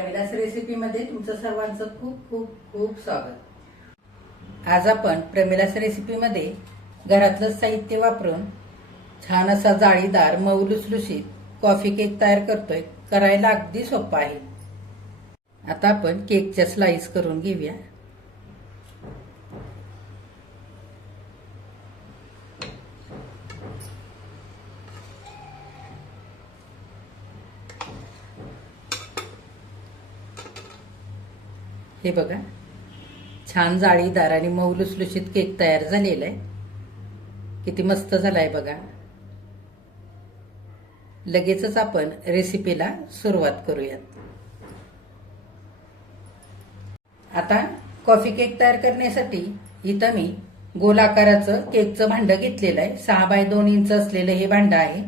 प्रमिलास रेसिपीमध्ये तुमचं सर्वांचं खूप खूप खूप स्वागत। आज आपण प्रमिलास रेसिपीमध्ये घरातलं साहित्य वापरून छान असा जाळीदार मऊ लुसलुशीत कॉफी केक तयार करतोय। करायला अगदी सोपा आहे। आता आपण केकच्या स्लाइस करून घेऊया। हे बघा, छान जाळीदार आणि मऊ लुसलुशीत केक तयार झालेला आहे। किती मस्त झालाय बघा। लगेचच आपण रेसिपीला सुरुवात करूयात। आता कॉफी केक तयार करण्यासाठी इथं मी गोल आकाराचं केकचं भांडं घेतलेलं आहे। 6 बाय 2 इंच असलेलं हे भांडं आहे।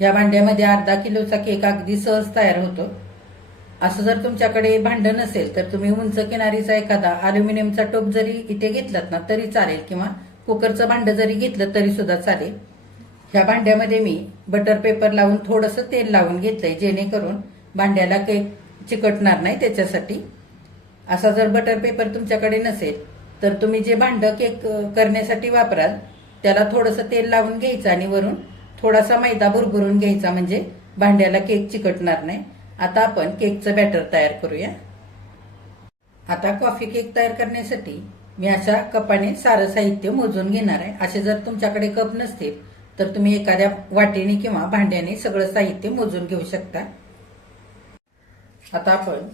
या भांड्यामध्ये अर्धा किलोचा केक अगदी सहज तयार होतो। असं जर तुमच्याकडे भांडं नसेल तर तुम्ही उंच किनारीचा एखादा अल्युमिनियमचा टोप जरी इथे घेतलात ना तरी चालेल, किंवा कुकरचं भांडं जरी घेतलं तरी सुद्धा चालेल। ह्या भांड्यामध्ये मी बटर पेपर लावून थोडंसं तेल लावून घेतलंय, जेणेकरून भांड्याला केक चिकटणार नाही त्याच्यासाठी। असा जर बटर पेपर तुमच्याकडे नसेल तर तुम्ही जे भांडं केक करण्यासाठी वापराल त्याला थोडंसं तेल लावून घ्यायचं आणि वरून थोडासा मैदा भुरभुरून घ्यायचा, म्हणजे भांड्याला केक चिकटणार नाही। आता आपण केकचं बॅटर तयार करूया। आता कॉफी केक तयार करण्यासाठी मी अशा कपाने सारं साहित्य मोजून घेणार आहे। असे जर तुमच्याकडे कप नसतील तर तुम्ही एखाद्या वाटीने किंवा भांड्याने सगळं साहित्य मोजून घेऊ शकता। आता आपण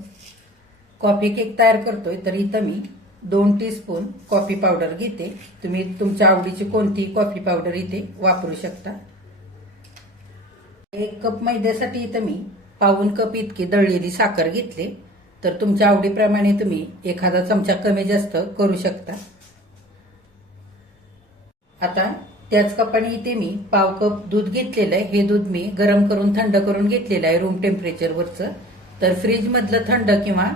कॉफी केक तयार करतोय, तर इथं मी 2 टीस्पून कॉफी पावडर घेते। तुम्ही तुमच्या आवडीची कोणती कॉफी पावडर इथे वापरू शकता। 1 कप मैद्यासाठी इथं मी पाऊण कप इतकी दळलेली साखर घेतली, तर तुमच्या आवडीप्रमाणे तुम्ही एखादा चमचा कमी जास्त करू शकता। आता त्याच कपाने इथे मी पाव कप दूध घेतलेलं आहे। हे दूध मी गरम करून थंड करून घेतलेलं आहे रूम टेम्परेचरवरचं। तर फ्रीज मधलं थंड किंवा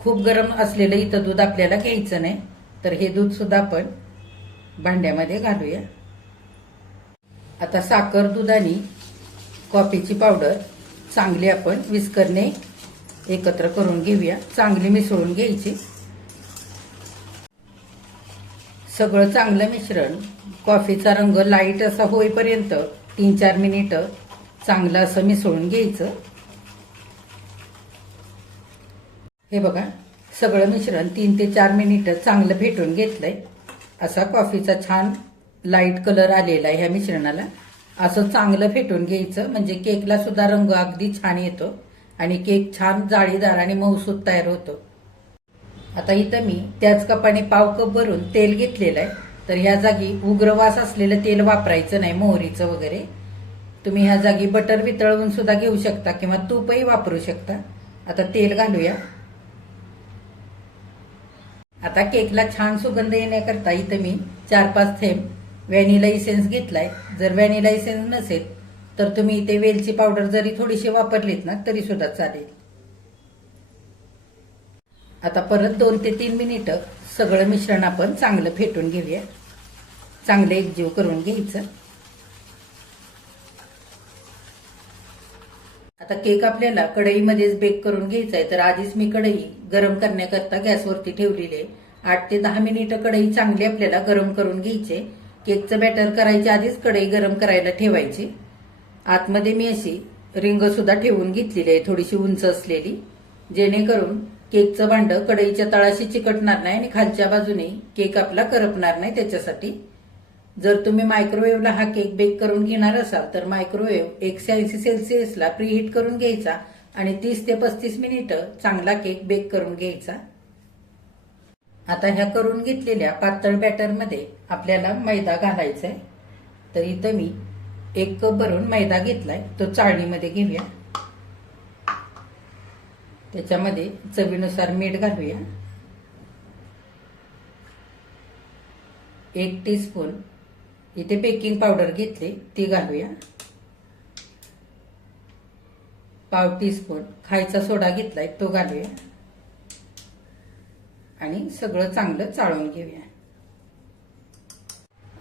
खूप गरम असलेलं इथं दूध आपल्याला घ्यायचं नाही। तर हे दूध सुद्धा आपण भांड्यामध्ये घालूया। आता साखर, दूध आणि कॉफीची पावडर चांगली आपण विस्करने एकत्र करून घेऊया। चांगली मिसळून घ्यायची। सगळं चांगलं मिश्रण कॉफीचा रंग लाईट असा होईपर्यंत 3-4 मिनिटं चांगलं असं मिसळून घ्यायचं। हे बघा, सगळं मिश्रण 3 ते 4 मिनिटं चांगलं फेटून घेतलंय। असा कॉफीचा छान लाईट कलर आलेला आहे ह्या मिश्रणाला। असं चांगलं फेटून घ्यायचं, म्हणजे केकला सुद्धा रंग अगदी छान येतो आणि केक छान जाळीदार आणि मऊसूत तयार होतो। आता इथं मी त्याच कपाने पाव कप भरून तेल घेतलेलं आहे। तर ह्या जागी उग्रवास असलेलं तेल वापरायचं नाही, मोहरीचं वगैरे। तुम्ही ह्या जागी बटर वितळवून सुद्धा घेऊ शकता किंवा तूपही वापरू शकता। आता तेल घालूया। आता केकला छान सुगंध येण्याकरता इथं मी 4-5 थेंब व्हॅनिला इसेन्स घेतलाय। जर व्हॅनिला इसेन्स नसेल तर तुम्ही इथे वेलची पावडर जरी थोडीशी वापरलीत ना तरी सुद्धा चालेल। आता परत 2 ते 3 मिनिटं सगळं मिश्रण आपण चांगलं फेटून घेऊया। चांगलं एकजीव करून घ्यायचं। आता केक आपल्याला कढईमध्येच बेक करून घ्यायचा आहे। तर आधीच मी कढई गरम करण्याकरता गॅसवरती ठेवलेली आहे। 8 ते 10 मिनिटं कढई चांगली आपल्याला गरम करून घ्यायची। केकचं बॅटर करायच्या आधीच कढई गरम करायला ठेवायची। आतमध्ये मी अशी रिंग सुद्धा ठेवून घेतलेली आहे, थोडीशी उंच असलेली, जेणेकरून केकचं भांडं कढईच्या तळाशी चिकटणार नाही आणि खालच्या बाजूने केक आपला करपणार नाही त्याच्यासाठी। जर तुम्ही मायक्रोवेव्हला हा केक बेक करून घेणार असाल तर मायक्रोवेव्ह 180 सेल्सिअसला प्रीहीट करून घ्यायचा आणि 30 ते 35 मिनिटं चांगला केक बेक करून घ्यायचा। आता ह्या करून घेतलेल्या पातळ बॅटरमध्ये आपल्याला मैदा घालायचा आहे। तर इथं मी 1 कप भरून मैदा घेतलाय, तो चाळणीमध्ये घेऊया। त्याच्यामध्ये चवीनुसार मीठ घालूया। 1 टीस्पून इथे बेकिंग पावडर घेतली, ती घालूया। पाव टीस्पून खायचा सोडा घेतलाय, तो घालूया आणि सगळं चांगलं चाळून घेऊया।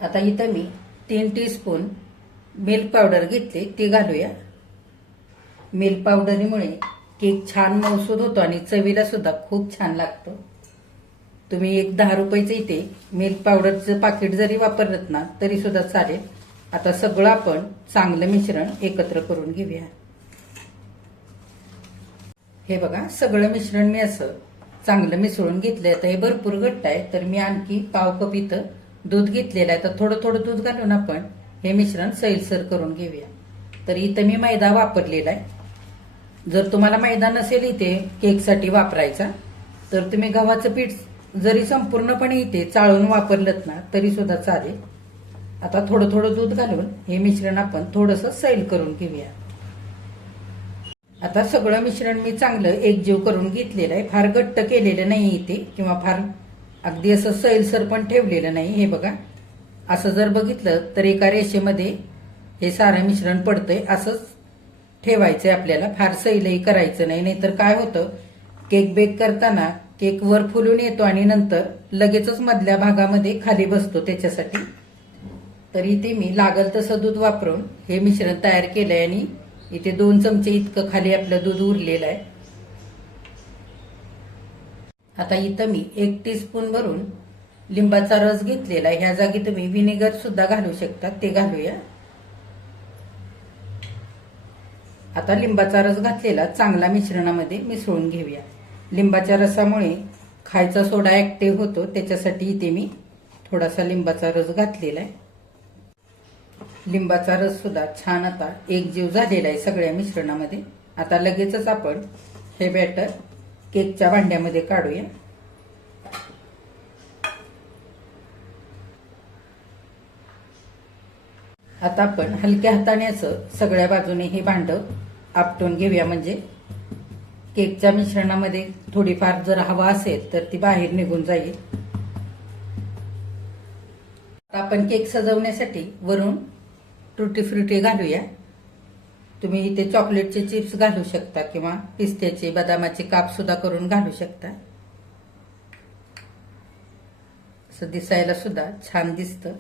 आता इथं मी 3 टीस्पून मिल्क पावडर घेतली, ती घालूया। मिल्क पावडरीमुळे केक छान मऊसूद होतो आणि चवीला सुद्धा खूप छान लागतो. तुम्ही एक 10 रुपयाचं इथे मिल्क पावडरचं पाकिट जरी वापरलं ना तरी सुद्धा चालेल. आता सगळं आपण चांगलं मिश्रण एकत्र करून घेऊया. हे बघा, सगळं मिश्रण मी असं चांगलं मिसळून घेतलंय. आता हे भरपूर घट्ट आहे, तर मी आणखी पाव कप इथं दूध घेतलेलं आहे. तर थोडं थोडं दूध घालून आपण हे मिश्रण सैलसर करून घेऊया. तर इथं मी मैदा वापरलेला आहे. जर तुम्हाला मैदा नसेल इथे केकसाठी वापरायचा तर तुम्ही गव्हाचं पीठ जरी संपूर्णपणे इथे चाळून वापरलं ना तरी सुद्धा चालेल. आता थोडं थोडं दूध घालून हे मिश्रण आपण थोडंसं सैल करून घेऊया. आता सगळं मिश्रण मी चांगलं एकजीव करून घेतलेलं आहे. फार घट्ट केलेलं नाही इथे किंवा फार अगदी असं सैलसर पण ठेवलेलं नाही. हे बघा, असं जर बघितलं तर एका रेषेमध्ये हे सारं मिश्रण पडतंय. असंच ठेवायचंय आपल्याला, फार सैलही करायचं नाही. नाहीतर काय होतं, केक बेक करताना केक वर फुलून येतो आणि नंतर लगेचच मधल्या भागामध्ये खाली बसतो. त्याच्यासाठी तर इथे मी लागल तसं दूध वापरून हे मिश्रण तयार केलंय आणि इथे 2 चमचे इतकं खाली आपलं दूध उरलेलं आहे. आता इथं मी 1 टीस्पून भरून लिंबाचा रस घेतलेला आहे. ह्या जागी तुम्ही व्हिनेगर सुद्धा घालू शकता, ते घालूया. आता लिंबाचा रस घातलेला चांगला मिश्रणामध्ये मिसळून घेऊया. लिंबाच्या रसामुळे खायचा सोडा ऍक्टिव्ह होतो, त्याच्यासाठी इथे मी थोडासा लिंबाचा रस घातलेला आहे. लिंबाचा रस सुद्धा छान आता एकजीव झालेला आहे सगळ्या मिश्रणामध्ये. आता लगेचच आपण हे बॅटर केकच्या भांड्यामध्ये काढूया. आता आपण हलक्या हाताने असं सगळ्या बाजूने हे भांड आपटून घेऊया, म्हणजे केकच्या मिश्रणामध्ये थोडीफार जर हवा असेल तर ती बाहेर निघून जाईल. आता आपण केक सजवण्यासाठी वरून टुटी फ्रुटी घालूया. तुम्ही इथे चॉकलेटचे चिप्स घालू शकता किंवा पिस्त्याचे, बदामाचे काप सुद्धा करून घालू शकता. असं दिसायला सुद्धा छान दिसतं.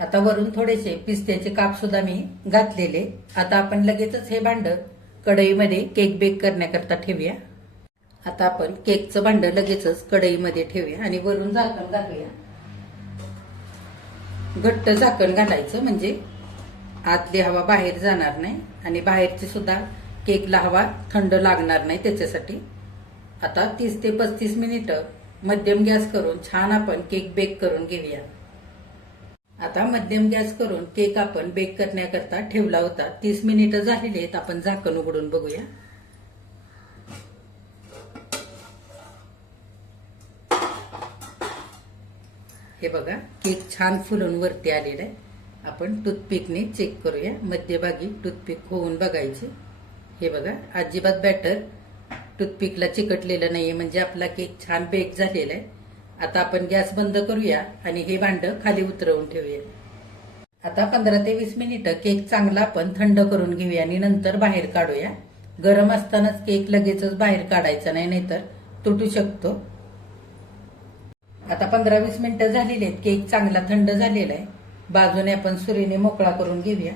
आता वरून थोडेसे पिस्त्याचे काप सुद्धा मी घातलेले. आता आपण लगेचच हे भांड कढईमध्ये केक बेक करण्याकरता ठेवूया. आता आपण केकचं भांड लगेचच कढईमध्ये ठेवूया आणि वरून झाकण घालूया. घट्ट झाकण घालायचं, म्हणजे आतली हवा बाहेर जाणार नाही आणि बाहेरची सुद्धा केकला हवा थंड लागणार नाही, त्याच्यासाठी. आता 30 ते 35 मिनिटं मध्यम गॅस करून छान आपण केक बेक करून घेऊया. आता मध्यम गॅस करून केक आपण बेक करण्याकरता ठेवला होता. 30 मिनिटं झालेली आहेत. आपण झाकण उघडून बघूया. हे बघा, केक छान फुलून वरती आलेला आहे. आपण टूथपिकने चेक करूया. मध्यभागी टूथपिक होऊन बघायचे. हे बघा, अजिबात बॅटर टूथपिकला चिकटलेलं नाहीये, म्हणजे आपला केक छान बेक झालेला आहे. आता आपण गॅस बंद करूया आणि हे भांड खाली उतरवून ठेवूया. आता 15 ते 20 मिनिटं केक चांगला आपण थंड करून घेऊया आणि नंतर बाहेर काढूया. गरम असतानाच केक लगेचच बाहेर काढायचा नाही, नाहीतर तुटू शकतो. आता 15-20 मिनिटं झालेली आहेत. केक चांगला थंड झालेला आहे. बाजूने आपण सुरीने मोकळा करून घेऊया.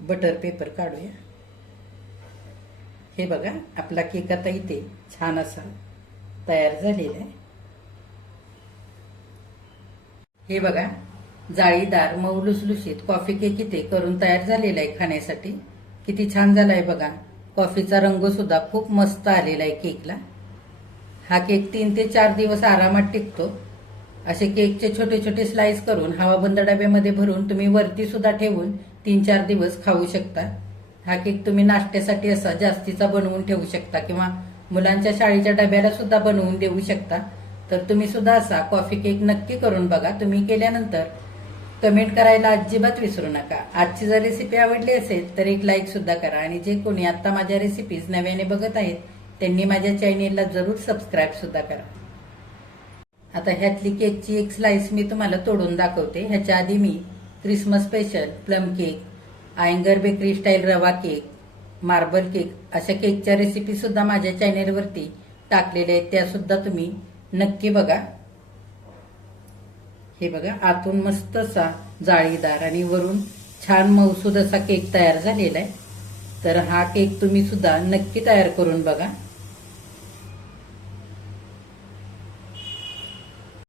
बटर पेपर काढूया. हे बघा, आपला केक आता इथे छान असा तयार झालेला आहे. हे बघा, जाळीदार मऊ लुसलुशीत कॉफी केक इथे करून तयार झालेला आहे खाण्यासाठी. किती छान झालाय बघा. कॉफीचा रंग सुद्धा खूप मस्त आलेला आहे केकला. हा केक 3 ते 4 दिवस आरामात टिकतो. असे केकचे छोटे छोटे स्लाइस करून हवाबंद डब्यामध्ये भरून तुम्ही वरती सुद्धा ठेवून 3-4 दिवस खाऊ शकता. हा केक तुम्ही नाश्त्यासाठी असा जास्तीचा बनवून ठेवू शकता किंवा मुलांच्या शाळेच्या डब्याला सुद्धा बनवून देऊ शकता. तर तुम्ही सुद्धा असा कॉफी केक नक्की करून बघा. तुम्ही केल्यानंतर कमेंट करायला अजिबात विसरू नका. आजची जर रेसिपी आवडली असेल तर एक लाईक सुद्धा करा आणि जे कोणी आता माझ्या रेसिपीज नव्याने बघत आहेत त्यांनी माझ्या चॅनेलला जरूर सबस्क्राईब सुद्धा करा. आता ह्यातली केकची एक स्लाइस मी तुम्हाला तोडून दाखवते. ह्याच्या आधी मी Christmas special plum cake, Iyengar bakery style रवा केक, मार्बल केक अशा केकच्या रेसिपी सुद्धा माझ्या चॅनेलवरती टाकलेल्या आहेत. त्या सुद्धा तुम्ही नक्की बघा. हे बघा, आतून मस्त असा जाळीदार आणि वरून छान मऊसूद असा केक तयार झालेला आहे. तर हा केक तुम्ही सुद्धा नक्की तयार करून बघा.